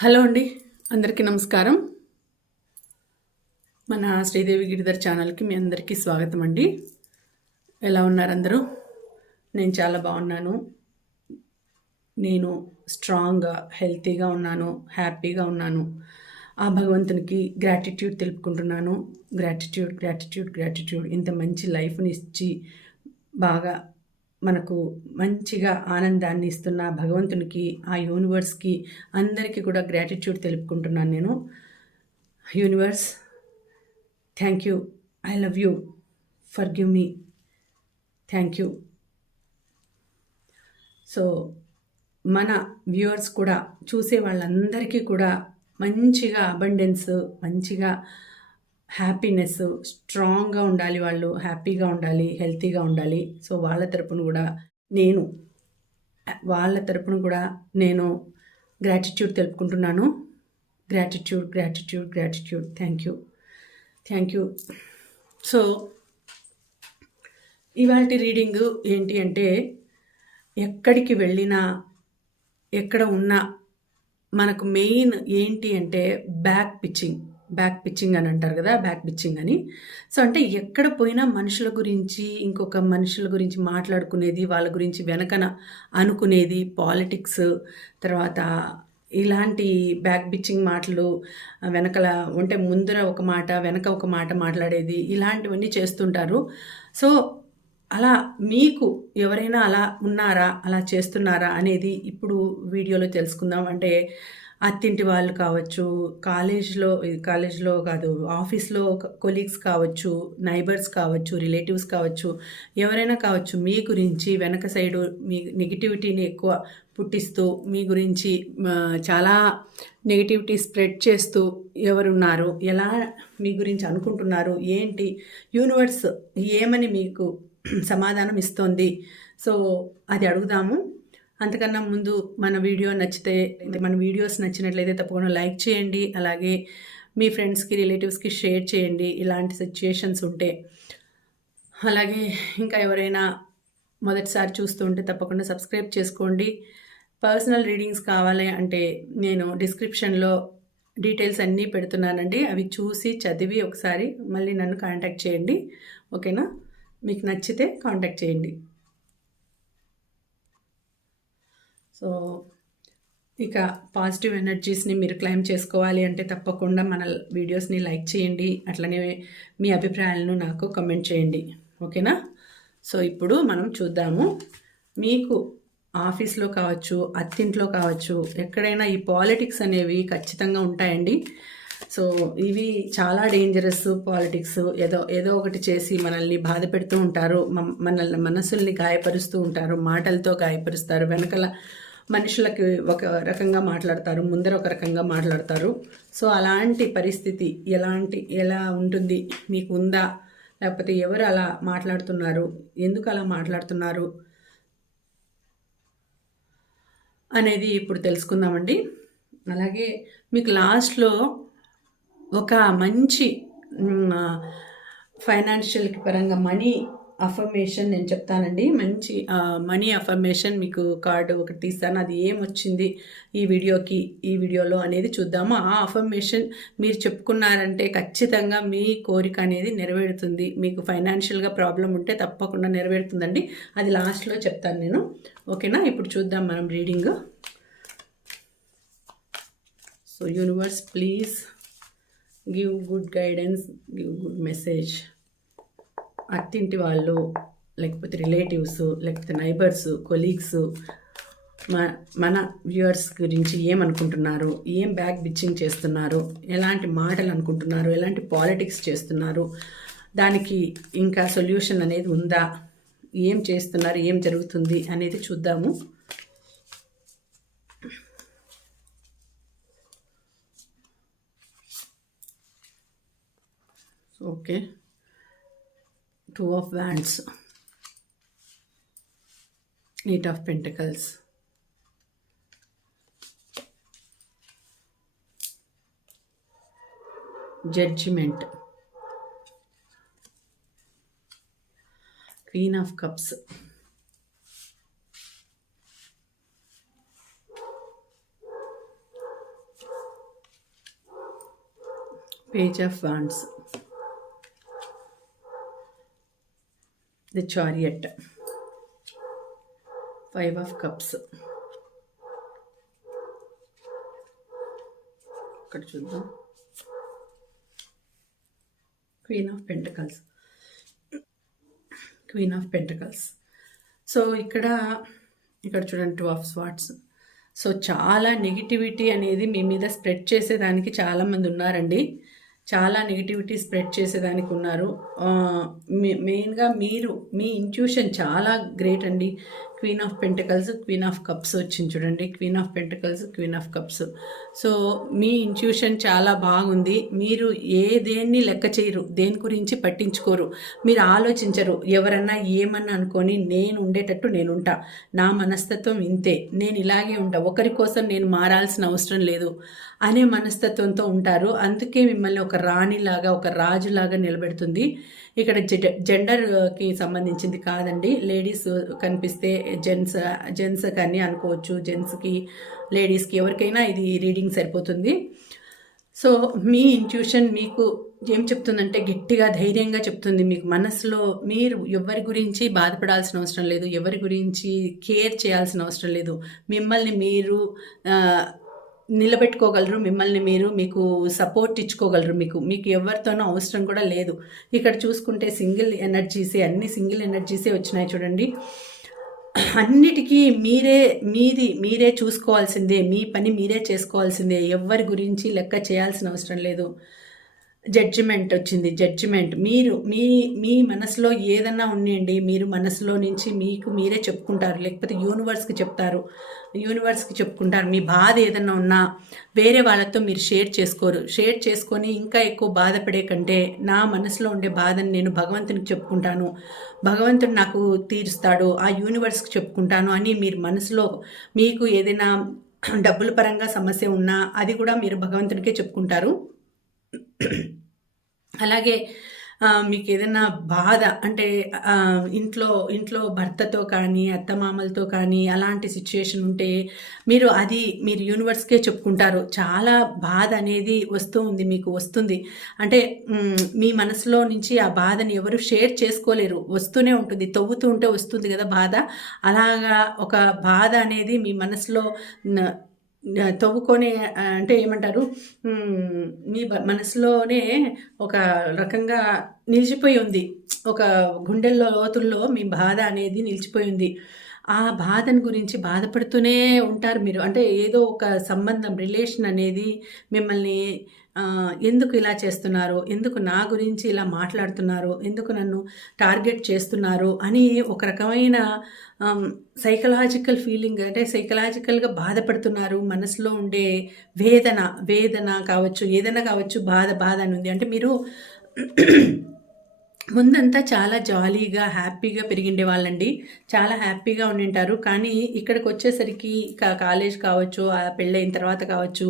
Hello అండి అందరికీ నమస్కారం. మన శ్రీదేవి గిరిధర్ ఛానల్కి మీ అందరికీ స్వాగతం అండి. ఎలా ఉన్నారు అందరూ? నేను చాలా బాగున్నాను. నేను స్ట్రాంగ్గా హెల్తీగా ఉన్నాను హ్యాపీగా ఉన్నాను. ఆ భగవంతునికి గ్రాటిట్యూడ్ తెలుపుకుంటున్నాను. గ్రాటిట్యూడ్ గ్రాటిట్యూడ్ గ్రాటిట్యూడ్ ఇంత మంచి లైఫ్ని ఇచ్చి బాగా మనకు మంచిగా ఆనందాన్ని ఇస్తున్న భగవంతునికి ఆ యూనివర్స్కి అందరికీ కూడా గ్రాటిట్యూడ్ తెలుపుకుంటున్నాను నేను. Universe thank you I love you for give me thank you so మన వ్యూవర్స్ కూడా చూసే వాళ్ళందరికీ కూడా మంచిగా అబండెన్స్ మంచిగా హ్యాపీనెస్ స్ట్రాంగ్గా ఉండాలి వాళ్ళు హ్యాపీగా ఉండాలి హెల్తీగా ఉండాలి. సో వాళ్ళ తరపున కూడా నేను వాళ్ళ తరపున కూడా నేను గ్రాటిట్యూడ్ తెలుపుకుంటున్నాను. Gratitude gratitude gratitude thank you thank you so ఇవాళ రీడింగ్ ఏంటి అంటే ఎక్కడికి వెళ్ళినా ఎక్కడ ఉన్నా మనకు మెయిన్ ఏంటి అంటే బ్యాక్ పిచ్చింగ్ బ్యాక్ పిచ్చింగ్ అని అంటారు కదా బ్యాక్ పిచ్చింగ్ అని. సో అంటే ఎక్కడ పోయినా మనుషుల గురించి ఇంకొక మనుషుల గురించి మాట్లాడుకునేది వాళ్ళ గురించి వెనకన అనుకునేది పాలిటిక్స్ తర్వాత ఇలాంటి బ్యాక్ బిచ్చింగ్ మాటలు వెనకల ఉంటే ముందర ఒక మాట వెనక ఒక మాట మాట్లాడేది ఇలాంటివన్నీ చేస్తుంటారు. సో అలా మీకు ఎవరైనా అలా ఉన్నారా అలా చేస్తున్నారా అనేది ఇప్పుడు వీడియోలో తెలుసుకుందాం. అంటే అత్తింటి వాళ్ళు కావచ్చు కాలేజ్లో కాలేజ్లో కాదు ఆఫీస్లో కొలీగ్స్ కావచ్చు నైబర్స్ కావచ్చు రిలేటివ్స్ కావచ్చు ఎవరైనా కావచ్చు మీ గురించి వెనక సైడు మీ నెగిటివిటీని ఎక్కువ పుట్టిస్తూ మీ గురించి చాలా నెగిటివిటీ స్ప్రెడ్ చేస్తూ ఎవరున్నారు? ఎలా మీ గురించి అనుకుంటున్నారు? ఏంటి? యూనివర్స్ ఏమని మీకు సమాధానం ఇస్తోంది? సో అది అడుగుదాము. అంతకన్నా ముందు మన వీడియో నచ్చితే మన వీడియోస్ నచ్చినట్లయితే తప్పకుండా లైక్ చేయండి. అలాగే మీ ఫ్రెండ్స్కి రిలేటివ్స్కి షేర్ చేయండి ఇలాంటి సిచ్యుయేషన్స్ ఉంటే. అలాగే ఇంకా ఎవరైనా మొదటిసారి చూస్తుంటే తప్పకుండా సబ్స్క్రైబ్ చేసుకోండి. పర్సనల్ రీడింగ్స్ కావాలి అంటే నేను డిస్క్రిప్షన్లో డీటెయిల్స్ అన్నీ పెడుతున్నానండి. అవి చూసి చదివి ఒకసారి మళ్ళీ నన్ను కాంటాక్ట్ చేయండి. ఓకేనా? మీకు నచ్చితే కాంటాక్ట్ చేయండి. సో ఇక పాజిటివ్ ఎనర్జీస్ని మీరు క్లైమ్ చేసుకోవాలి అంటే తప్పకుండా మన వీడియోస్ని లైక్ చేయండి. అట్లనే మీ అభిప్రాయాలను నాకు కమెంట్ చేయండి. ఓకేనా? సో ఇప్పుడు మనం చూద్దాము. మీకు ఆఫీస్లో కావచ్చు అత్తింట్లో కావచ్చు ఎక్కడైనా ఈ పాలిటిక్స్ అనేవి ఖచ్చితంగా ఉంటాయండి. సో ఇవి చాలా డేంజరస్ పాలిటిక్స్. ఏదో ఏదో ఒకటి చేసి మనల్ని బాధ పెడుతూ ఉంటారు. మనల్ని మనసుల్ని గాయపరుస్తూ ఉంటారు. మాటలతో గాయపరుస్తారు. వెనకల మనుషులకి ఒక రకంగా మాట్లాడతారు ముందర ఒక రకంగా మాట్లాడతారు. సో అలాంటి పరిస్థితి ఎలాంటి ఎలా ఉంటుంది? మీకు ఉందా? లేకపోతే ఎవరు అలా మాట్లాడుతున్నారు? ఎందుకు అలా మాట్లాడుతున్నారు? అనేది ఇప్పుడు తెలుసుకుందామండి. అలాగే మీకు లాస్ట్లో ఒక మంచి ఫైనాన్షియల్ పరంగా మనీ అఫర్మేషన్ నేను చెప్తానండి. మంచి మనీ అఫర్మేషన్ మీకు కార్డు ఒకటి తీస్తాను. అది ఏమొచ్చింది ఈ వీడియోకి ఈ వీడియోలో అనేది చూద్దాము. ఆ అఫర్మేషన్ మీరు చెప్పుకున్నారంటే ఖచ్చితంగా మీ కోరిక అనేది నెరవేరుతుంది. మీకు ఫైనాన్షియల్గా ప్రాబ్లం ఉంటే తప్పకుండా నెరవేరుతుందండి. అది లాస్ట్లో చెప్తాను నేను. ఓకేనా? ఇప్పుడు చూద్దాం మనం reading so universe please give good guidance give good message అత్తింటి వాళ్ళు లేకపోతే రిలేటివ్స్ లేకపోతే నైబర్స్ కొలీగ్స్ మన వ్యూవర్స్ గురించి ఏమనుకుంటున్నారు? ఏం బ్యాక్ బిచ్చింగ్ చేస్తున్నారు? ఎలాంటి మాటలు అనుకుంటున్నారు? ఎలాంటి పాలిటిక్స్ చేస్తున్నారు? దానికి ఇంకా సొల్యూషన్ అనేది ఉందా? ఏం చేస్తున్నారు? ఏం జరుగుతుంది? అనేది చూద్దాము. Okay. two of wands. Eight of pentacles. Judgment. Queen of cups. Page of wands. The chariot five of cups ఇక్కడ చూద్దాం. Queen of pentacles queen of pentacles so ఇక్కడ ఇక్కడ చూడండి టూ ఆఫ్ స్వాట్స్ సో చాలా నెగిటివిటీ అనేది మీ మీద spread చేసేదానికి చాలామంది ఉన్నారండి. చాలా నెగిటివిటీ స్ప్రెడ్ చేసేదానికి ఉన్నారు. మెయిన్గా మీరు మీ ఇంట్యూషన్ చాలా గ్రేట్ అండి. Queen of pentacles queen of cups వచ్చింది చూడండి. Queen of pentacles queen of cups so me intuition చాలా బాగుంది. మీరు ఏ దేన్ని లెక్క చేయరు దేని గురించి పట్టించుకోరు. మీరు ఆలోచించరు ఎవరన్నా ఏమన్నా అనుకొని నేను ఉండేటట్టు నేను ఉంటా. నా మనస్తత్వం ఇంతే నేను ఇలాగే ఉంటా. ఒకరి కోసం నేను మారాల్సిన అవసరం లేదు అనే మనస్తత్వంతో ఉంటారు. అందుకే మిమ్మల్ని ఒక రాణిలాగా ఒక రాజులాగా నిలబెడుతుంది. ఇక్కడ జెండర్కి uh, సంబంధించింది కాదండి. లేడీస్ uh, కనిపిస్తే జెంట్స్ జెంట్స్ కానీ అనుకోవచ్చు. జెంట్స్కి లేడీస్కి ఎవరికైనా ఇది రీడింగ్ సరిపోతుంది. సో మీ ఇంట్యూషన్ మీకు ఏం చెప్తుందంటే గట్టిగా ధైర్యంగా చెప్తుంది మీకు. మనసులో మీరు ఎవరి గురించి బాధపడాల్సిన అవసరం లేదు. ఎవరి గురించి కేర్ చేయాల్సిన అవసరం లేదు. మిమ్మల్ని మీరు uh, నిలబెట్టుకోగలరు మిమ్మల్ని మీరు మీకు సపోర్ట్ ఇచ్చుకోగలరు మీకు. మీకు ఎవరితోనూ అవసరం కూడా లేదు. ఇక్కడ చూసుకుంటే సింగిల్ ఎనర్జీసే అన్ని సింగిల్ ఎనర్జీసే వచ్చినాయి చూడండి. అన్నిటికీ మీరే మీది మీరే చూసుకోవాల్సిందే మీ పని మీరే చేసుకోవాల్సిందే. ఎవరి గురించి లెక్క చేయాల్సిన అవసరం లేదు. జడ్జిమెంట్ వచ్చింది. జడ్జిమెంట్ మీరు మీ మీ మనసులో ఏదన్నా ఉండండి. మీరు మనసులో నుంచి మీకు మీరే చెప్పుకుంటారు. లేకపోతే యూనివర్స్కి చెప్తారు. యూనివర్స్కి చెప్పుకుంటారు. మీ బాధ ఏదన్నా ఉన్నా వేరే వాళ్ళతో మీరు షేర్ చేసుకోరు. షేర్ చేసుకొని ఇంకా ఎక్కువ బాధపడే కంటే నా మనసులో ఉండే బాధని నేను భగవంతునికి చెప్పుకుంటాను. భగవంతుడు నాకు తీరుస్తాడు. ఆ యూనివర్స్కి చెప్పుకుంటాను అని మీరు మనసులో మీకు ఏదైనా డబ్బుల పరంగా సమస్య ఉన్నా అది కూడా మీరు భగవంతునికే చెప్పుకుంటారు. అలాగే మీకు ఏదైనా బాధ అంటే ఇంట్లో ఇంట్లో భర్తతో కానీ అత్తమామలతో కానీ అలాంటి సిచ్యుయేషన్ ఉంటే మీరు అది మీరు యూనివర్స్కే చెప్పుకుంటారు. చాలా బాధ అనేది వస్తూ ఉంది మీకు వస్తుంది. అంటే మీ మనసులో నుంచి ఆ బాధని ఎవరు షేర్ చేసుకోలేరు. వస్తూనే ఉంటుంది తవ్వుతూ ఉంటే వస్తుంది కదా బాధ. అలాగా ఒక బాధ అనేది మీ మనసులో తవ్వుకొని అంటే ఏమంటారు? మీ మనసులోనే ఒక రకంగా నిలిచిపోయి ఉంది. ఒక గుండెల్లో లోతుల్లో మీ బాధ అనేది నిలిచిపోయి ఉంది. ఆ బాధను గురించి బాధపడుతూనే ఉంటారు మీరు. అంటే ఏదో ఒక సంబంధం రిలేషన్ అనేది మిమ్మల్ని ఎందుకు ఇలా చేస్తున్నారు? ఎందుకు నా గురించి ఇలా మాట్లాడుతున్నారు? ఎందుకు నన్ను టార్గెట్ చేస్తున్నారు? అని ఒక రకమైన సైకలాజికల్ ఫీలింగ్ అంటే సైకలాజికల్గా బాధపడుతున్నారు. మనసులో ఉండే వేదన వేదన కావచ్చు ఏదైనా కావచ్చు బాధ బాధ అని ఉంది. అంటే మీరు ముందంతా చాలా జాలీగా హ్యాపీగా పెరిగిండే వాళ్ళండి. చాలా హ్యాపీగా ఉండింటారు. కానీ ఇక్కడికి వచ్చేసరికి కాలేజ్ కావచ్చు పెళ్ళైన తర్వాత కావచ్చు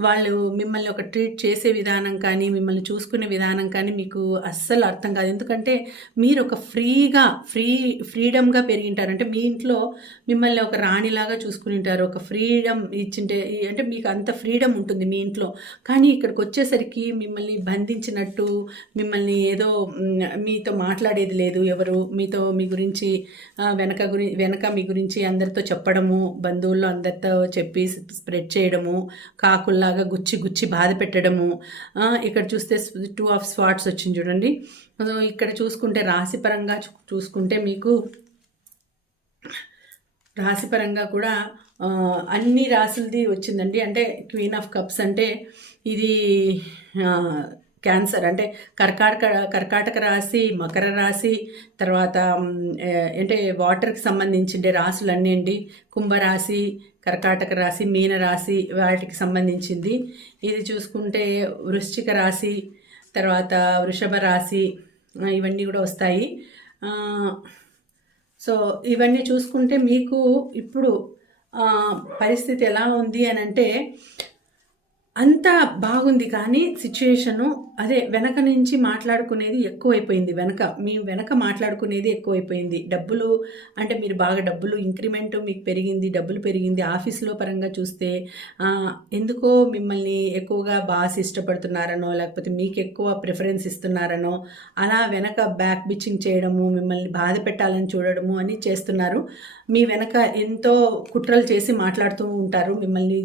వాళ్ళు మిమ్మల్ని ఒక ట్రీట్ చేసే విధానం కానీ మిమ్మల్ని చూసుకునే విధానం కానీ మీకు అస్సలు అర్థం కాదు. ఎందుకంటే మీరు ఒక ఫ్రీగా ఫ్రీ ఫ్రీడమ్గా పెరిగింటారు. అంటే మీ ఇంట్లో మిమ్మల్ని ఒక రాణిలాగా చూసుకుని ఒక ఫ్రీడమ్ ఇచ్చింటే అంటే మీకు అంత ఫ్రీడమ్ ఉంటుంది మీ ఇంట్లో. కానీ ఇక్కడికి వచ్చేసరికి మిమ్మల్ని బంధించినట్టు మిమ్మల్ని ఏదో మీతో మాట్లాడేది లేదు. ఎవరు మీతో మీ గురించి వెనక గురి వెనక మీ గురించి అందరితో చెప్పడము బంధువుల్లో అందరితో చెప్పి స్ప్రెడ్ చేయడము కాకుల్లాగా గుచ్చి గుచ్చి బాధ పెట్టడము. ఇక్కడ చూస్తే టూ ఆఫ్ స్పాట్స్ వచ్చింది చూడండి. ఇక్కడ చూసుకుంటే రాశిపరంగా చూసుకుంటే మీకు రాశిపరంగా కూడా అన్ని రాసులది వచ్చిందండి. అంటే క్వీన్ ఆఫ్ కప్స్ అంటే ఇది క్యాన్సర్ అంటే కర్కాటక కర్కాటక రాశి మకర రాశి తర్వాత అంటే వాటర్కి సంబంధించిన రాశులు అన్నీ అండి కుంభరాశి కర్కాటక రాశి మీన రాశి వాటికి సంబంధించింది. ఇది చూసుకుంటే వృశ్చిక రాశి తర్వాత వృషభ రాశి ఇవన్నీ కూడా వస్తాయి. సో ఇవన్నీ చూసుకుంటే మీకు ఇప్పుడు పరిస్థితి ఎలా ఉంది అని అంటే అంతా బాగుంది కానీ సిచ్యుయేషను అదే వెనక నుంచి మాట్లాడుకునేది ఎక్కువైపోయింది. వెనక మీ వెనక మాట్లాడుకునేది ఎక్కువైపోయింది. డబ్బులు అంటే మీరు బాగా డబ్బులు ఇంక్రిమెంట్ మీకు పెరిగింది డబ్బులు పెరిగింది ఆఫీస్లో పరంగా చూస్తే ఎందుకో మిమ్మల్ని ఎక్కువగా బాస్ ఇష్టపడుతున్నారనో లేకపోతే మీకు ఎక్కువ ప్రిఫరెన్స్ ఇస్తున్నారనో అలా వెనక బ్యాక్ బిచ్చింగ్ చేయడము మిమ్మల్ని బాధ పెట్టాలని చూడడము అని చేస్తున్నారు. మీ వెనక ఎంతో కుట్రలు చేసి మాట్లాడుతూ ఉంటారు. మిమ్మల్ని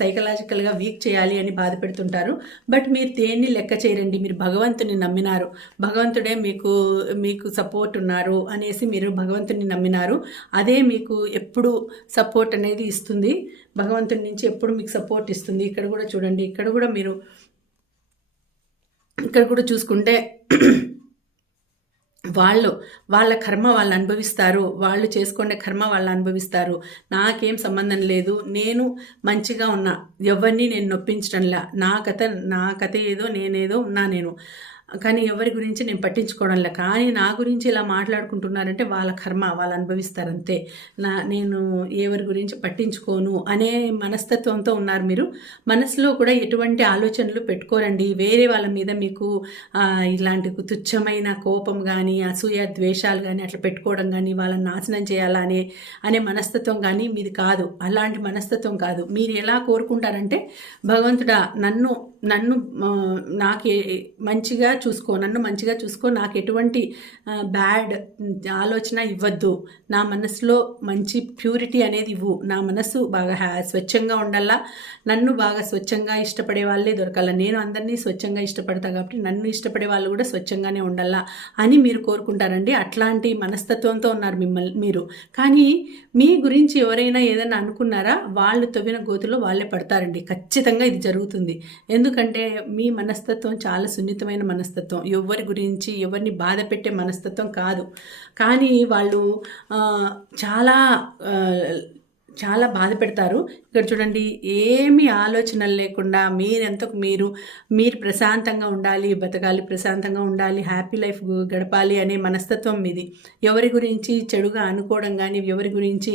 సైకలాజికల్గా వీక్ చేయాలి అని బాధ పెడుతుంటారు బట్ మీరు దేన్ని లెక్క చేయరండి? మీరు భగవంతుని నమ్మినారు. భగవంతుడే మీకు మీకు సపోర్ట్ ఉన్నారు అనేసి మీరు భగవంతుని నమ్మినారు. అదే మీకు ఎప్పుడు సపోర్ట్ అనేది ఇస్తుంది. భగవంతుడి నుంచి ఎప్పుడు మీకు సపోర్ట్ ఇస్తుంది. ఇక్కడ కూడా చూడండి. ఇక్కడ కూడా మీరు ఇక్కడ కూడా చూసుకుంటే వాళ్ళు వాళ్ళ కర్మ వాళ్ళు అనుభవిస్తారు వాళ్ళు చేసుకునే కర్మ వాళ్ళు అనుభవిస్తారు. నాకేం సంబంధం లేదు నేను మంచిగా ఉన్నా. ఎవరిని నేను నొప్పించడంలా నా కథ నా కథ ఏదో నేనేదో ఉన్నా నేను. కానీ ఎవరి గురించి నేను పట్టించుకోవడంలే. కానీ నా గురించి ఇలా మాట్లాడుకుంటున్నారంటే వాళ్ళ కర్మ వాళ్ళు అనుభవిస్తారు అంతే నా నేను ఎవరి గురించి పట్టించుకోను అనే మనస్తత్వంతో ఉన్నారు మీరు. మనసులో కూడా ఎటువంటి ఆలోచనలు పెట్టుకోరండి. వేరే వాళ్ళ మీద మీకు ఇలాంటి తుచ్చమైన కోపం కానీ అసూయ ద్వేషాలు కానీ అట్లా పెట్టుకోవడం కానీ వాళ్ళని నాశనం చేయాలా అనే అనే మనస్తత్వం కానీ మీది కాదు. అలాంటి మనస్తత్వం కాదు. మీరు ఎలా కోరుకుంటారంటే భగవంతుడా నన్ను నన్ను నాకు మంచిగా చూసుకో నన్ను మంచిగా చూసుకో నాకు ఎటువంటి బ్యాడ్ ఆలోచన ఇవ్వద్దు. నా మనసులో మంచి ప్యూరిటీ అనేది ఇవ్వు. నా మనసు బాగా హ్యా స్వచ్ఛంగా ఉండాలా? నన్ను బాగా స్వచ్ఛంగా ఇష్టపడే వాళ్ళే దొరకాల? నేను అందరినీ స్వచ్ఛంగా ఇష్టపడతా కాబట్టి నన్ను ఇష్టపడే వాళ్ళు కూడా స్వచ్ఛంగానే ఉండాలా? అని మీరు కోరుకుంటారండి. అట్లాంటి మనస్తత్వంతో ఉన్నారు మిమ్మల్ని మీరు. కానీ మీ గురించి ఎవరైనా ఏదైనా అనుకున్నారా? వాళ్ళు తవ్విన గోతులో వాళ్ళే పడతారండి. ఖచ్చితంగా ఇది జరుగుతుంది. ఎందుకు ఎందుకంటే మీ మనస్తత్వం చాలా సున్నితమైన మనస్తత్వం. ఎవరి గురించి ఎవరిని బాధ పెట్టే మనస్తత్వం కాదు. కానీ వాళ్ళు చాలా చాలా బాధ పెడతారు. ఇక్కడ చూడండి ఏమి ఆలోచనలు లేకుండా మీరెంతకు మీరు మీరు ప్రశాంతంగా ఉండాలి బతకాలి ప్రశాంతంగా ఉండాలి హ్యాపీ లైఫ్ గడపాలి అనే మనస్తత్వం మీది. ఎవరి గురించి చెడుగా అనుకోవడం కానీ ఎవరి గురించి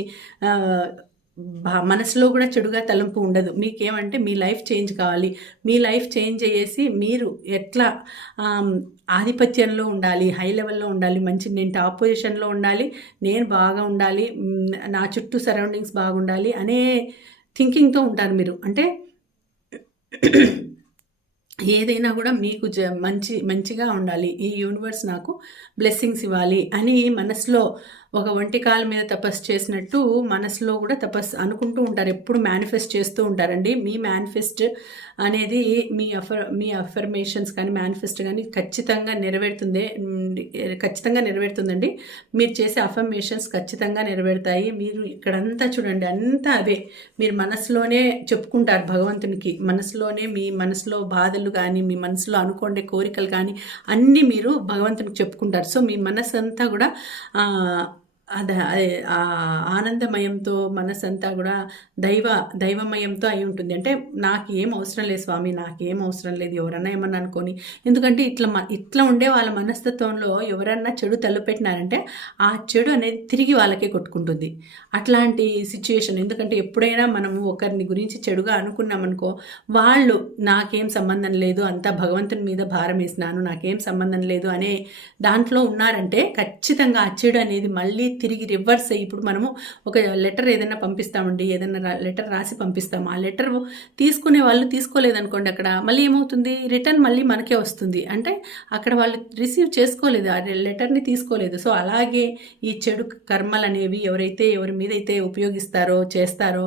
మనసులో కూడా చెడుగా తలంపు ఉండదు. మీకేమంటే మీ లైఫ్ చేంజ్ కావాలి. మీ లైఫ్ చేంజ్ చేసి మీరు ఎట్లా ఆధిపత్యంలో ఉండాలి హై లెవెల్లో ఉండాలి మంచి నేను టాప్ పొజిషన్లో ఉండాలి నేను బాగా ఉండాలి నా చుట్టూ సరౌండింగ్స్ బాగుండాలి అనే థింకింగ్తో ఉంటారు మీరు. అంటే ఏదైనా కూడా మీకు జ మంచి మంచిగా ఉండాలి. ఈ యూనివర్స్ నాకు బ్లెస్సింగ్స్ ఇవ్వాలి అని మనసులో ఒక ఒంటి కాలు మీద తపస్సు చేసినట్టు మనసులో కూడా తపస్సు అనుకుంటూ ఉంటారు. ఎప్పుడు మేనిఫెస్ట్ చేస్తూ ఉంటారండి. మీ మేనిఫెస్ట్ అనేది మీ అఫర్ మీ అఫర్మేషన్స్ కానీ మేనిఫెస్ట్ కానీ ఖచ్చితంగా నెరవేరుతుంది ఖచ్చితంగా నెరవేరుతుందండి. మీరు చేసే అఫర్మేషన్స్ ఖచ్చితంగా నెరవేరుతాయి. మీరు ఇక్కడంతా చూడండి అంతా అదే. మీరు మనసులోనే చెప్పుకుంటారు భగవంతునికి. మనసులోనే మీ మనసులో బాధలు కానీ మీ మనసులో అనుకోండే కోరికలు కానీ అన్నీ మీరు భగవంతునికి చెప్పుకుంటారు. సో మీ మనసు అంతా కూడా ఆ, అదే ఆ ఆనందమయంతో మనసంతా కూడా దైవ దైవమయంతో అయి ఉంటుంది. అంటే నాకు ఏం అవసరం లేదు స్వామి నాకేం అవసరం లేదు ఎవరన్నా ఏమన్నా అనుకొని. ఎందుకంటే ఇట్లా మ- ఇట్లా ఉండే వాళ్ళ మనస్తత్వంలో ఎవరన్నా చెడు తలపెట్టినారంటే ఆ చెడు అనేది తిరిగి వాళ్ళకే కొట్టుకుంటుంది. అట్లాంటి సిచ్యుయేషన్. ఎందుకంటే ఎప్పుడైనా మనము ఒకరిని గురించి చెడుగా అనుకున్నామనుకో వాళ్ళు నాకేం సంబంధం లేదు అంతా భగవంతుని మీద భారం వేసినాను నాకేం సంబంధం లేదు అనే దాంట్లో ఉన్నారంటే ఖచ్చితంగా ఆ చెడు అనేది మళ్ళీ తిరిగి రివర్స్ అయ్యి ఇప్పుడు మనము ఒక లెటర్ ఏదైనా పంపిస్తామండి ఏదైనా లెటర్ రాసి పంపిస్తాము. ఆ లెటర్ తీసుకునే వాళ్ళు తీసుకోలేదనుకోండి అక్కడ. మళ్ళీ ఏమవుతుంది? రిటర్న్ మళ్ళీ మనకే వస్తుంది. అంటే అక్కడ వాళ్ళు రిసీవ్ చేసుకోలేదు. ఆ లెటర్ని తీసుకోలేదు. సో అలాగే ఈ చెడు కర్మలు అనేవి ఎవరైతే ఎవరి మీద అయితే ఉపయోగిస్తారో చేస్తారో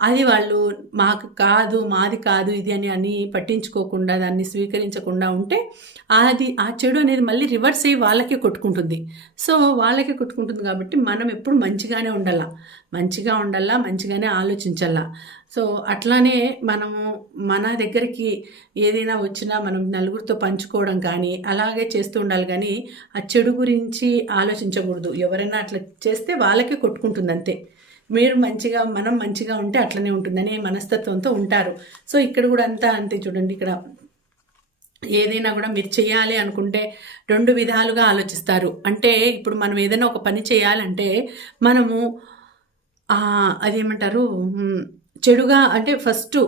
అది వాళ్ళు మాకు కాదు మాది కాదు ఇది అని అని పట్టించుకోకుండా దాన్ని స్వీకరించకుండా ఉంటే అది ఆ చెడు అనేది మళ్ళీ రివర్స్ అయ్యి వాళ్ళకే కొట్టుకుంటుంది. సో వాళ్ళకే కొట్టుకుంటుంది కాబట్టి మనం ఎప్పుడు మంచిగానే ఉండాలా? మంచిగా ఉండాలా? మంచిగానే ఆలోచించాలా? సో అట్లానే మనము మన దగ్గరికి ఏదైనా వచ్చినా మనం నలుగురితో పంచుకోవడం కానీ అలాగే చేస్తూ ఉండాలి కానీ ఆ చెడు గురించి ఆలోచించకూడదు. ఎవరైనా అట్లా చేస్తే వాళ్ళకే కొట్టుకుంటుంది అంతే. మీరు మంచిగా మనం మంచిగా ఉంటే అట్లనే ఉంటుందనే మనస్తత్వంతో ఉంటారు. సో ఇక్కడ కూడా అంతా అంతే చూడండి ఇక్కడ ఏదైనా కూడా మీరు చేయాలి అనుకుంటే రెండు విధాలుగా ఆలోచిస్తారు. అంటే ఇప్పుడు మనం ఏదైనా ఒక పని చేయాలంటే మనము అది అదేమంటారు చెడుగా అంటే ఫస్ట్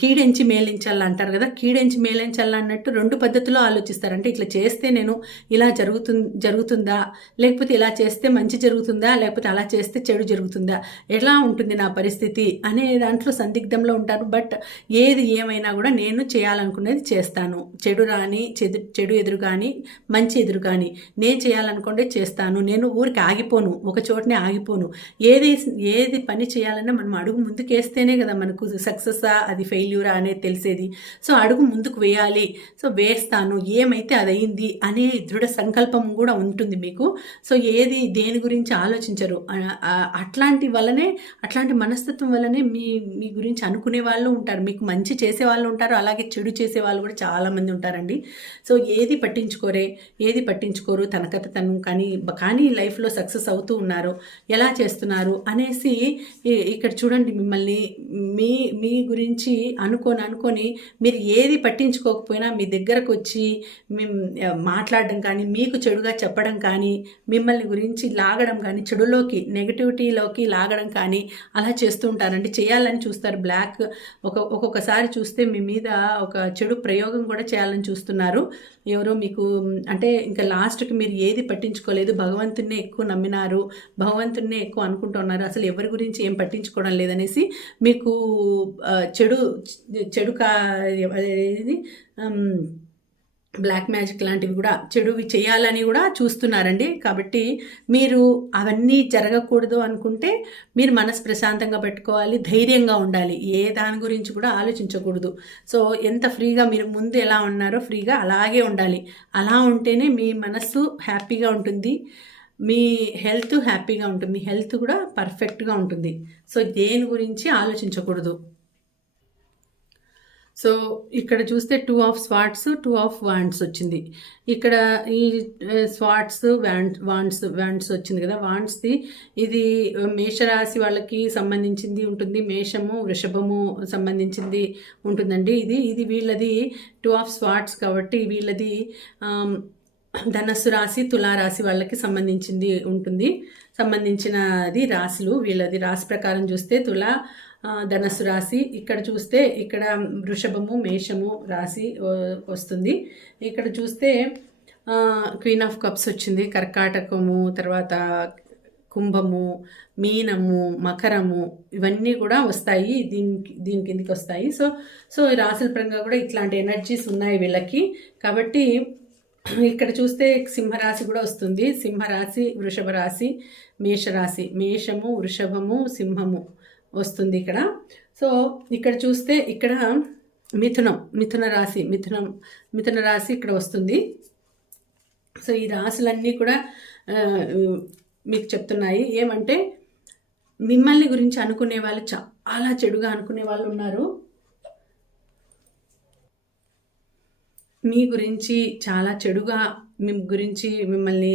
కీడెంచి మేలించాలి అంటారు కదా కీడెంచి మేలించాలి అన్నట్టు రెండు పద్ధతిలో ఆలోచిస్తారు. అంటే ఇట్లా చేస్తే నేను ఇలా జరుగుతు జరుగుతుందా? లేకపోతే ఇలా చేస్తే మంచి జరుగుతుందా? లేకపోతే అలా చేస్తే చెడు జరుగుతుందా? ఎలా ఉంటుంది నా పరిస్థితి? అనే దాంట్లో సందిగ్ధంలో ఉంటారు బట్ ఏది ఏమైనా కూడా నేను చేయాలనుకునేది చేస్తాను. చెడు రాని చెడు చెడు ఎదురు కానీ మంచి ఎదురు కానీ నేను చేయాలనుకుంటే చేస్తాను. నేను ఊరికి ఆగిపోను. ఒక చోటనే ఆగిపోను. ఏది ఏది పని చేయాలన్నా మనం అడుగు ముందుకేస్తేనే కదా మనకు సక్సెస్ అది ఫెయిల్యూరా అనేది తెలిసేది. సో అడుగు ముందుకు వేయాలి. సో వేస్తాను. ఏమైతే అది అయింది అనే దృఢ సంకల్పం కూడా ఉంటుంది మీకు. సో ఏది దేని గురించి ఆలోచించరు. అట్లాంటి వల్లనే అట్లాంటి మనస్తత్వం వల్లనే మీ మీ గురించి అనుకునే వాళ్ళు ఉంటారు. మీకు మంచి చేసే వాళ్ళు ఉంటారు. అలాగే చెడు చేసే వాళ్ళు కూడా చాలామంది ఉంటారండి. సో ఏది పట్టించుకోరే ఏది పట్టించుకోరు. తన కథ తను కానీ కానీ లైఫ్లో సక్సెస్ అవుతూ ఉన్నారు. ఎలా చేస్తున్నారు అనేసి ఇక్కడ చూడండి మిమ్మల్ని. మీ మీ గురించి అనుకొని అనుకొని మీరు ఏది పట్టించుకోకపోయినా మీ దగ్గరకు వచ్చి మేము మాట్లాడడం కానీ మీకు చెడుగా చెప్పడం కానీ మిమ్మల్ని గురించి లాగడం కానీ చెడులోకి నెగటివిటీలోకి లాగడం కానీ అలా చేస్తూ ఉంటారండి. చేయాలని చూస్తారు. బ్లాక్ ఒక ఒక్కొక్కసారి చూస్తే మీ మీద ఒక చెడు ప్రయోగం కూడా చేయాలని చూస్తున్నారు. ఎవరో మీకు అంటే ఇంకా లాస్ట్కి మీరు ఏది పట్టించుకోలేదు. భగవంతున్నే ఎక్కువ నమ్మినారు. భగవంతున్నే ఎక్కువ అనుకుంటున్నారు. అసలు ఎవరి గురించి ఏం పట్టించుకోవడం లేదనేసి మీకు చెడు చెడు కా బ్లాక్ మ్యాజిక్ లాంటివి కూడా చెడువి చేయాలని కూడా చూస్తున్నారండి. కాబట్టి మీరు అవన్నీ జరగకూడదు అనుకుంటే మీరు మనసు ప్రశాంతంగా పెట్టుకోవాలి ధైర్యంగా ఉండాలి. ఏ దాని గురించి కూడా ఆలోచించకూడదు. సో ఎంత ఫ్రీగా మీరు ముందు ఎలా ఉన్నారో ఫ్రీగా అలాగే ఉండాలి. అలా ఉంటేనే మీ మనస్సు హ్యాపీగా ఉంటుంది. మీ హెల్త్ హ్యాపీగా ఉంటుంది. మీ హెల్త్ కూడా పర్ఫెక్ట్గా ఉంటుంది. సో దేని గురించి ఆలోచించకూడదు. సో ఇక్కడ చూస్తే two of swords two of wands వచ్చింది. ఇక్కడ ఈ స్వాట్స్ వ్యాండ్ వాండ్స్ వ్యాండ్స్ వచ్చింది కదా. వాండ్స్ది ఇది మేషరాశి వాళ్ళకి సంబంధించింది ఉంటుంది. మేషము వృషభము సంబంధించింది ఉంటుందండి ఇది. ఇది వీళ్ళది టూ ఆఫ్ స్వాట్స్ కాబట్టి వీళ్ళది ధనస్సు రాశి తులారాశి వాళ్ళకి సంబంధించింది ఉంటుంది. సంబంధించినది రాశులు వీళ్ళది. రాశి ప్రకారం చూస్తే తుల ధనస్సు రాశి ఇక్కడ చూస్తే ఇక్కడ వృషభము మేషము రాశి వస్తుంది. ఇక్కడ చూస్తే క్వీన్ ఆఫ్ కప్స్ వచ్చింది. కర్కాటకము తర్వాత కుంభము మీనము మకరము ఇవన్నీ కూడా వస్తాయి. దీనికి దీని కిందకి వస్తాయి. సో సో ఈ రాశుల పరంగా కూడా ఇట్లాంటి ఎనర్జీస్ ఉన్నాయి వీళ్ళకి. కాబట్టి ఇక్కడ చూస్తే సింహరాశి కూడా వస్తుంది. సింహరాశి వృషభ రాశి మేషరాశి. మేషము వృషభము సింహము. వస్తుంది ఇక్కడ. సో ఇక్కడ చూస్తే ఇక్కడ మిథునం మిథున రాశి మిథునం మిథున రాశి ఇక్కడ వస్తుంది. సో ఈ రాశులన్నీ కూడా మీకు చెప్తున్నాయి. ఏమంటే మిమ్మల్ని గురించి అనుకునే వాళ్ళు చాలా చెడుగా అనుకునే వాళ్ళు ఉన్నారు. మీ గురించి చాలా చెడుగా మీ గురించి మిమ్మల్ని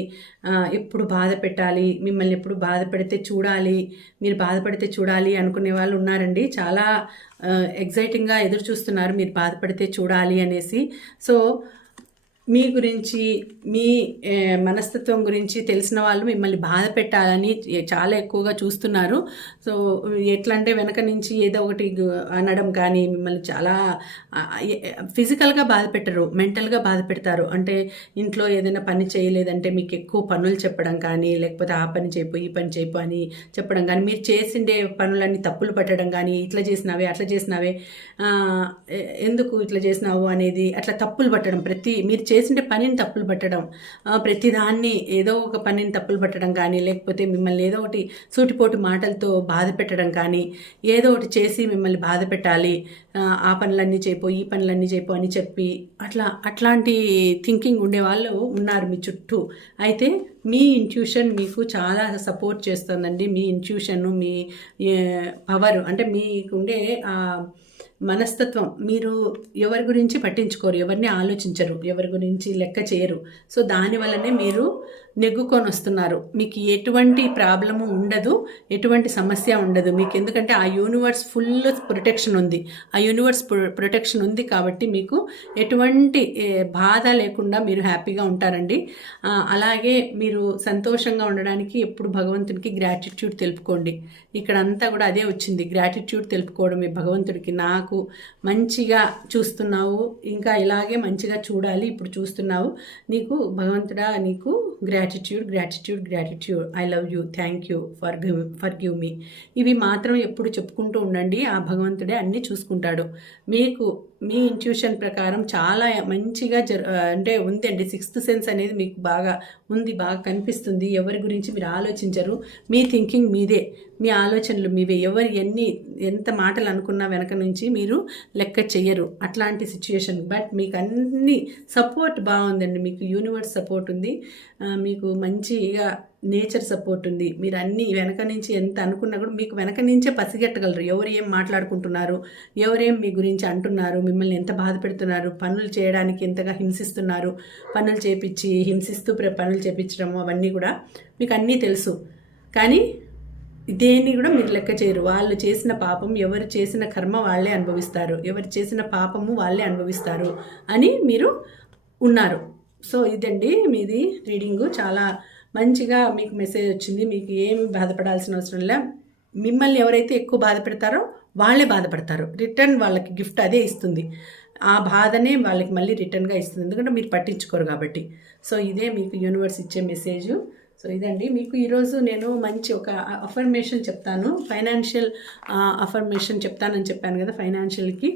ఎప్పుడు బాధ పెట్టాలి మిమ్మల్ని ఎప్పుడు బాధ పెడితే చూడాలి మీరు బాధపడితే చూడాలి అనుకునే వాళ్ళు ఉన్నారండి. చాలా ఎగ్జైటింగ్గా ఎదురు చూస్తున్నారు మీరు బాధపడితే చూడాలి అనేసి. సో మీ గురించి మీ మనస్తత్వం గురించి తెలిసిన వాళ్ళు మిమ్మల్ని బాధ పెట్టాలని చాలా ఎక్కువగా చూస్తున్నారు. సో ఎట్లా అంటే వెనక నుంచి ఏదో ఒకటి అనడం కానీ మిమ్మల్ని చాలా ఫిజికల్గా బాధ పెట్టరు మెంటల్గా బాధ పెడతారు. అంటే ఇంట్లో ఏదైనా పని చేయలేదంటే మీకు ఎక్కువ పనులు చెప్పడం కానీ లేకపోతే ఆ పని చేయపో ఈ పని చేయపో అని చెప్పడం కానీ మీరు చేసిండే పనులన్నీ తప్పులు పట్టడం కానీ ఇట్లా చేసినావే అట్లా చేసినావే ఎందుకు ఇట్లా చేసినావు అనేది అట్లా తప్పులు పట్టడం ప్రతి మీరు చే చేసిన పనిని తప్పులు పట్టడం ప్రతిదాన్ని ఏదో ఒక పనిని తప్పులు పట్టడం కానీ లేకపోతే మిమ్మల్ని ఏదో ఒకటి సూటిపోటు మాటలతో బాధ పెట్టడం కానీ ఏదో ఒకటి చేసి మిమ్మల్ని బాధ పెట్టాలి ఆ, పనులన్నీ చేయిపో ఈ పనులన్నీ చేయిపో అని చెప్పి అట్లా అట్లాంటి థింకింగ్ ఉండేవాళ్ళు ఉన్నారు మీ చుట్టూ. అయితే మీ ఇంట్యూషన్ మీకు చాలా సపోర్ట్ చేస్తుందండి. మీ ఇంట్యూషన్ మీ పవర్ అంటే మీకుండే ఉండే మనస్తత్వం. మీరు ఎవరి గురించి పట్టించుకోరు ఎవరిని ఆలోచించరు ఎవరి గురించి లెక్క చేయరు. సో దానివల్లనే మీరు నెగ్గుకొని వస్తున్నారు మీకు ఎటువంటి ప్రాబ్లము ఉండదు ఎటువంటి సమస్య ఉండదు. మీకు ఎందుకంటే ఆ యూనివర్స్ ఫుల్ ప్రొటెక్షన్ ఉంది. ఆ యూనివర్స్ ప్రొటెక్షన్ ఉంది కాబట్టి మీకు ఎటువంటి బాధ లేకుండా మీరు హ్యాపీగా ఉంటారండి. అలాగే మీరు సంతోషంగా ఉండడానికి ఎప్పుడు భగవంతునికి గ్రాటిట్యూడ్ తెలుపుకోండి. ఇక్కడ అంతా కూడా అదే వచ్చింది. గ్రాటిట్యూడ్ తెలుపుకోవడమే. భగవంతుడికి నాకు మంచిగా చూస్తున్నావు ఇంకా ఇలాగే మంచిగా చూడాలి ఇప్పుడు చూస్తున్నావు. నీకు భగవంతుడా నీకు gratitude gratitude gratitude I love you thank you for give for give me ఇవి మాత్రం ఎప్పుడు చెప్పుకుంటూ ఉండండి. ఆ భగవంతుడే అన్నీ చూసుకుంటాడు. మీకు మీ ఇంట్యూషన్ ప్రకారం చాలా మంచిగా జర అంటే ఉందండి. సిక్స్త్ సెన్స్ అనేది మీకు బాగా ఉంది బాగా కనిపిస్తుంది. ఎవరి గురించి మీరు ఆలోచించరు. మీ థింకింగ్ మీదే. మీ ఆలోచనలు మీవే. ఎవరు ఎన్ని ఎంత మాటలు అనుకున్నా వెనక నుంచి మీరు లెక్క చెయ్యరు అట్లాంటి సిచ్యుయేషన్ బట్ మీకు అన్ని సపోర్ట్ బాగుందండి. మీకు యూనివర్స్ సపోర్ట్ ఉంది. మీకు మంచిగా నేచర్ సపోర్ట్ ఉంది. మీరు అన్ని వెనక నుంచి ఎంత అనుకున్నా కూడా మీకు వెనక నుంచే పసిగట్టగలరు. ఎవరు ఏం మాట్లాడుకుంటున్నారు? ఎవరేం మీ గురించి అంటున్నారు? మిమ్మల్ని ఎంత బాధ పెడుతున్నారు? పనులు చేయడానికి ఎంతగా హింసిస్తున్నారు? పనులు చేపించి హింసిస్తూ ప్ర- పనులు చేపించడము అవన్నీ కూడా మీకు అన్నీ తెలుసు. కానీ దేన్ని కూడా మీరు లెక్క చేయరు. వాళ్ళు చేసిన పాపం ఎవరు చేసిన కర్మ వాళ్ళే అనుభవిస్తారు. ఎవరు చేసిన పాపము వాళ్ళే అనుభవిస్తారు అని మీరు ఉన్నారు. సో ఇదండి. మీది రీడింగు. చాలా మంచిగా మీకు మెసేజ్ వచ్చింది మీకు ఏమి బాధపడాల్సిన అవసరం లే. మిమ్మల్ని ఎవరైతే ఎక్కువ బాధపడతారో వాళ్ళే బాధపడతారు. రిటర్న్ వాళ్ళకి గిఫ్ట్ అదే ఇస్తుంది. ఆ బాధనే వాళ్ళకి మళ్ళీ రిటర్న్గా ఇస్తుంది. ఎందుకంటే మీరు పట్టించుకోరు కాబట్టి. సో ఇదే మీకు యూనివర్స్ ఇచ్చే మెసేజ్ సో ఇదండి. మీకు ఈరోజు నేను మంచి ఒక అఫర్మేషన్ చెప్తాను. ఫైనాన్షియల్ అఫర్మేషన్ చెప్తానని చెప్పాను కదా ఫైనాన్షియల్కి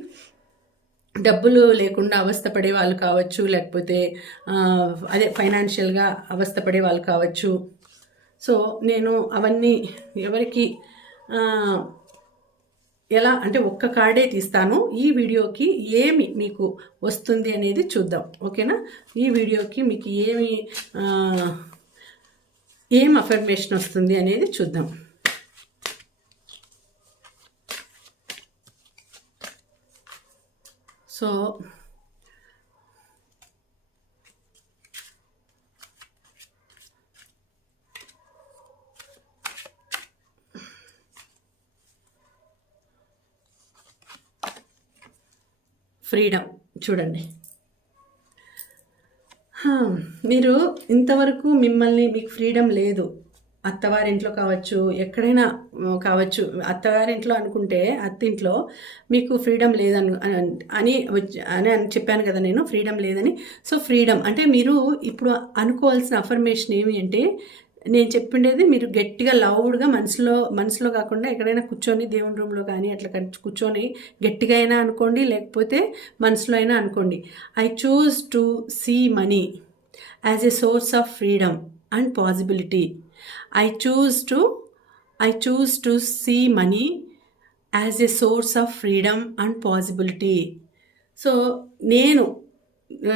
డబ్బులు లేకుండా అవస్థపడే వాళ్ళు కావచ్చు లేకపోతే అదే ఫైనాన్షియల్గా అవస్థపడే వాళ్ళు కావచ్చు. సో నేను అవన్నీ ఎవరికి ఎలా అంటే ఒక్క కార్డే తీస్తాను. ఈ వీడియోకి ఏమి మీకు వస్తుంది అనేది చూద్దాం. ఓకేనా? ఈ వీడియోకి మీకు ఏమి ఏం అఫర్మేషన్ వస్తుంది అనేది చూద్దాం. సో ఫ్రీడమ్ చూడండి. మీరు ఇంతవరకు మిమ్మల్ని మీకు ఫ్రీడమ్ లేదు. అత్తవారింట్లో కావచ్చు ఎక్కడైనా కావచ్చు అత్తవారింట్లో అనుకుంటే అత్తింట్లో మీకు ఫ్రీడమ్ లేదని అని వచ్చి- అని అని చెప్పాను కదా నేను ఫ్రీడమ్ లేదని. సో ఫ్రీడమ్ అంటే మీరు ఇప్పుడు అనుకోవాల్సిన అఫర్మేషన్ ఏమి అంటే నేను చెప్పిండేది మీరు గట్టిగా లౌడ్గా మనసులో మనసులో కాకుండా ఎక్కడైనా కూర్చొని దేవుని రూమ్లో కానీ అట్లా కూర్చొని గట్టిగా అయినా అనుకోండి లేకపోతే మనసులో అయినా అనుకోండి. I choose to see money as a source of freedom and possibility I choose to I choose to see money as a source of freedom and possibility so నేను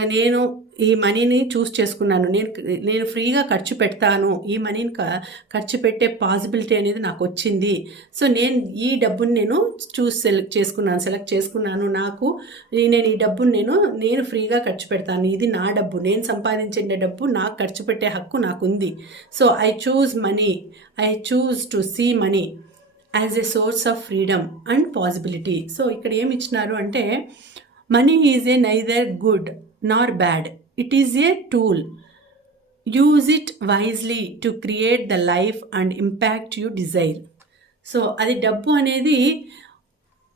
నేను ఈ మనీని చూస్ చేసుకున్నాను. నేను నేను ఫ్రీగా ఖర్చు పెడతాను. ఈ మనీని ఖర్చు పెట్టే పాసిబిలిటీ అనేది నాకు వచ్చింది. సో నేను ఈ డబ్బుని నేను చూస్ సెలెక్ట్ చేసుకున్నాను సెలెక్ట్ చేసుకున్నాను. నాకు నేను ఈ డబ్బుని నేను నేను ఫ్రీగా ఖర్చు పెడతాను. ఇది నా డబ్బు. నేను సంపాదించే డబ్బు నాకు ఖర్చు పెట్టే హక్కు నాకు ఉంది so I choose money I choose to see money as a source of freedom and possibility so ఇక్కడ ఏమి ఇచ్చినారు అంటే money is a neither good nor bad it is a tool use it wisely to create the life and impact you desire so అది డబ్బు అనేది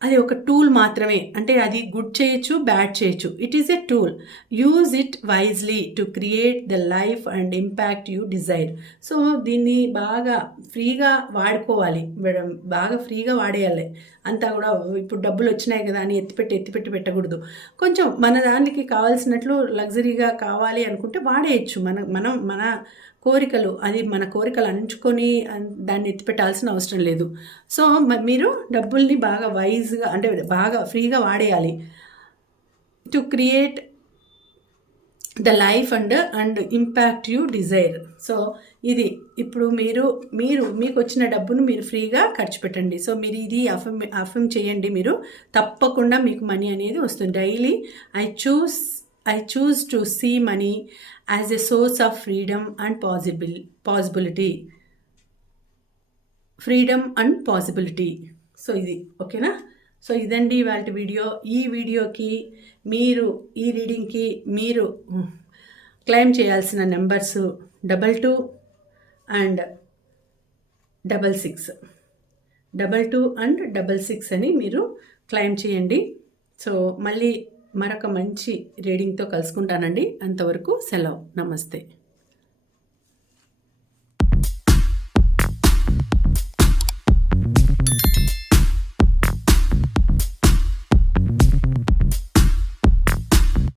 అది ఒక tool మాత్రమే. అంటే అది గుడ్ చేయొచ్చు బ్యాడ్ చేయొచ్చు. It is a tool use it wisely to create the life and impact you desire so దీన్ని బాగా ఫ్రీగా వాడుకోవాలి. మేడం బాగా ఫ్రీగా వాడేయాలి. అంతా కూడా ఇప్పుడు డబ్బులు వచ్చినాయి కదా అని ఎత్తిపెట్టి ఎత్తిపెట్టి పెట్టకూడదు. కొంచెం మన దానికి కావాల్సినట్లు లగ్జరీగా కావాలి అనుకుంటే వాడేయచ్చు. మన మనం మన కోరికలు అది మన కోరికలు అంచుకొని దాన్ని ఎత్తిపెట్టాల్సిన అవసరం లేదు. సో మ- మీరు డబ్బుల్ని బాగా వైజ్గా అంటే బాగా ఫ్రీగా వాడేయాలి. To create the life and and impact you desire. So ఇది ఇప్పుడు మీరు మీరు మీకు వచ్చిన డబ్బును మీరు ఫ్రీగా ఖర్చు పెట్టండి. సో మీరు ఇది అఫమ్ అఫమ్ చేయండి మీరు. తప్పకుండా మీకు మనీ అనేది వస్తుంది. Daily I choose I choose to see money as a source of freedom and possible possibility freedom and possibility so ఇది ఓకేనా సో ఇదండి వాళ్ళ వీడియో ఈ వీడియోకి మీరు ఈ రీడింగ్కి మీరు క్లెయిమ్ చేయాల్సిన numbers double two and double six double two and double six అని మీరు క్లెయిమ్ చేయండి. సో మళ్ళీ మరొక మంచి రీడింగ్తో కలుసుకుంటానండి. అంతవరకు సెలవు. నమస్తే.